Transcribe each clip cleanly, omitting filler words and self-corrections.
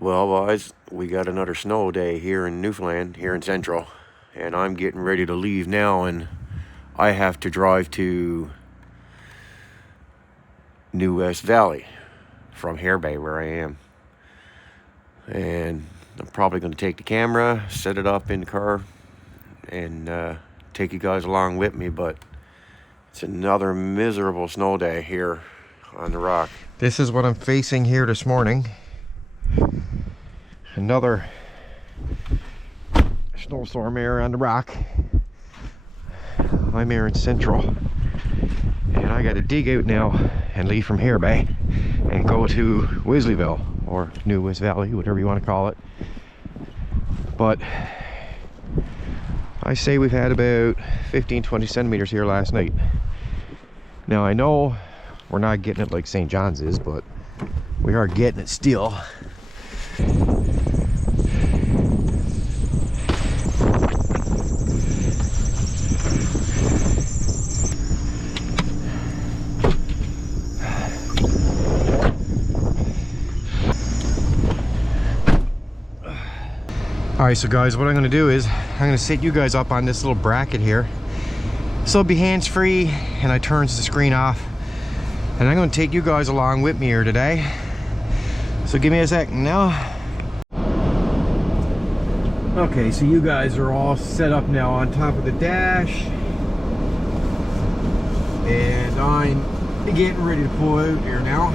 Well, boys, we got another snow day here in Newfoundland, here in Central, and I'm getting ready to leave now, and I have to drive to Wes Valley from Hare Bay, where I am. And I'm probably going to take the camera, set it up in the car, and take you guys along with me, but it's another miserable snow day here on the rock. This is what I'm facing here this morning. Another snowstorm here on the rock. I'm here in Central, and I got to dig out now and leave from Hare Bay and go to Wesleyville, or New Wes Valley, whatever you want to call it. But I say we've had about 15-20 centimeters here last night. Now I know we're not getting it like St. John's is, but we are getting it still. Alright, so guys, what I'm going to do is I'm going to set you guys up on this little bracket here, so it'll be hands-free, and I turns the screen off, and I'm going to take you guys along with me here today. So give me a second now. Okay, so you guys are all set up now on top of the dash, and I'm getting ready to pull out here now.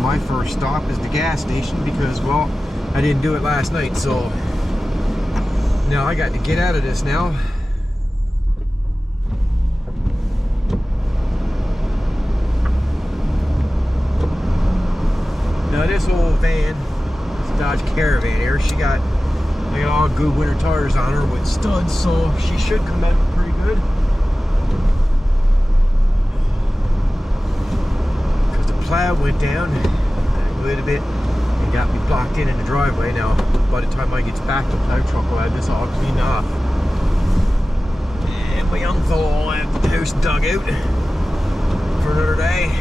My first stop is the gas station because, well, I didn't do it last night, so now I got to get out of this now. Now this old van, this Dodge Caravan here, I got all good winter tires on her with studs, so she should come out pretty good. Because the plow went down a little bit and got me blocked in the driveway. Now by the time I get back, the plow truck will have this all cleaned off, and my young fellow will have the house dug out for another day.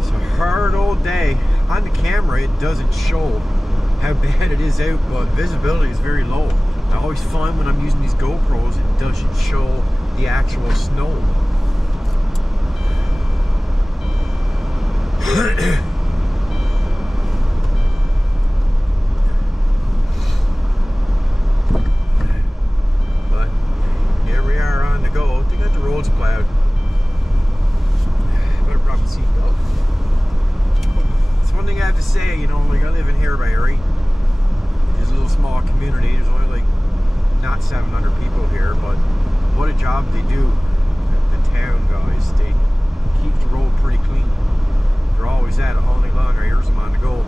It's a hard old day. On the camera it doesn't show how bad it is out, but visibility is very low. I always find when I'm using these GoPros, it doesn't show the actual snow. But here we are on the go. They got the roads plowed. Better probably seatbelt. That's one thing I have to say, you know, like I live in Hare Bay, right? It's a little small community. There's only like not 700 people here, but what a job they do, the town guys. They keep the road pretty clean. They're always at it all night long. I hear them on the go.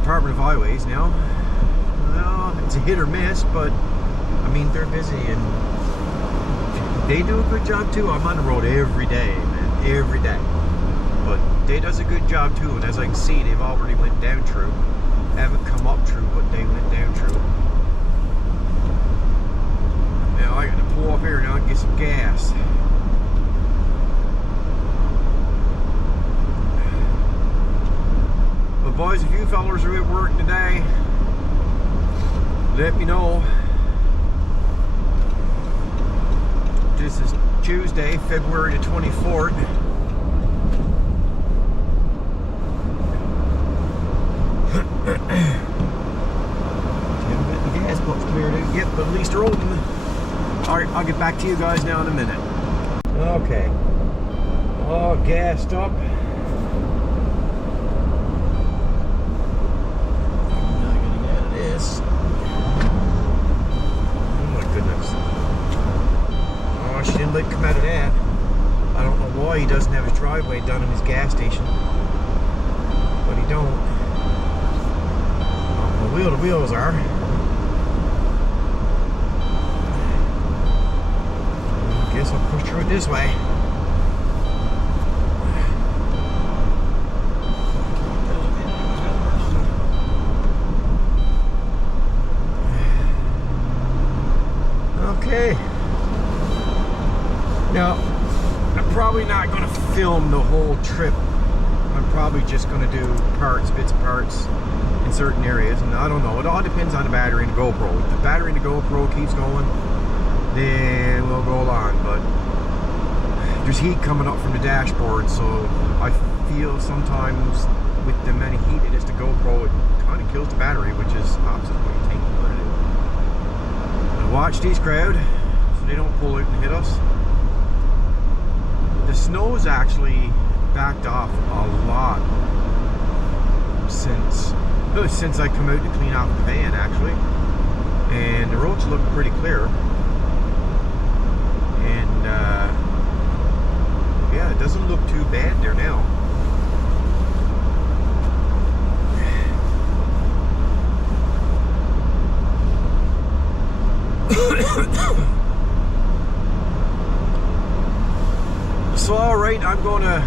Department of Highways now, well, it's a hit or miss, but I mean, they're busy and they do a good job too. I'm on the road every day, man, every day, but they does a good job too, and as I can see, they've already went down through. Haven't come up through, but they went down through. Now I got to pull up here now and get some gas. But boys, if you fellas are at work today, let me know. This is Tuesday, February the 24th. The gas pumps cleared out yet, but at least they're open. Alright, I'll get back to you guys now in a minute. Okay. All gassed up. Now I gotta get out of this. Oh my goodness. Oh, she didn't let him come out of that. I don't know why he doesn't have his driveway done in his gas station. But he don't. Wheel to wheels are. Guess I'll push through it this way. whole trip, I'm probably just going to do bits and parts in certain areas, and I don't know, it all depends on the battery and the GoPro. If the battery in the GoPro keeps going, then we'll go along, but there's heat coming up from the dashboard, so I feel sometimes with the amount of heat it is to GoPro, it kind of kills the battery, which is opposite of what you think it's going to do. Now watch these crowd, so they don't pull out and hit us. The snow's actually backed off a lot since I come out to clean off the van, actually, and the roads look pretty clear, and yeah, it doesn't look too bad there now. So alright, I'm going to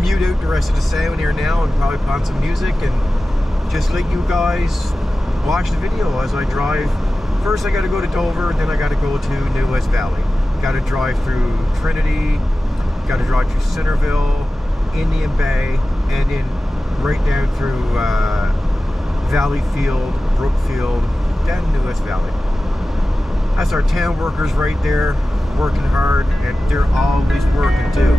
mute out the rest of the sound here now and probably put on some music and just let you guys watch the video as I drive. First I got to go to Dover, then I got to go to New Wes Valley. Got to drive through Trinity, got to drive through Centreville, Indian Bay, and then right down through Valleyfield, Brookfield, down to New Wes Valley. That's our town workers right there, working hard, and they're always working too.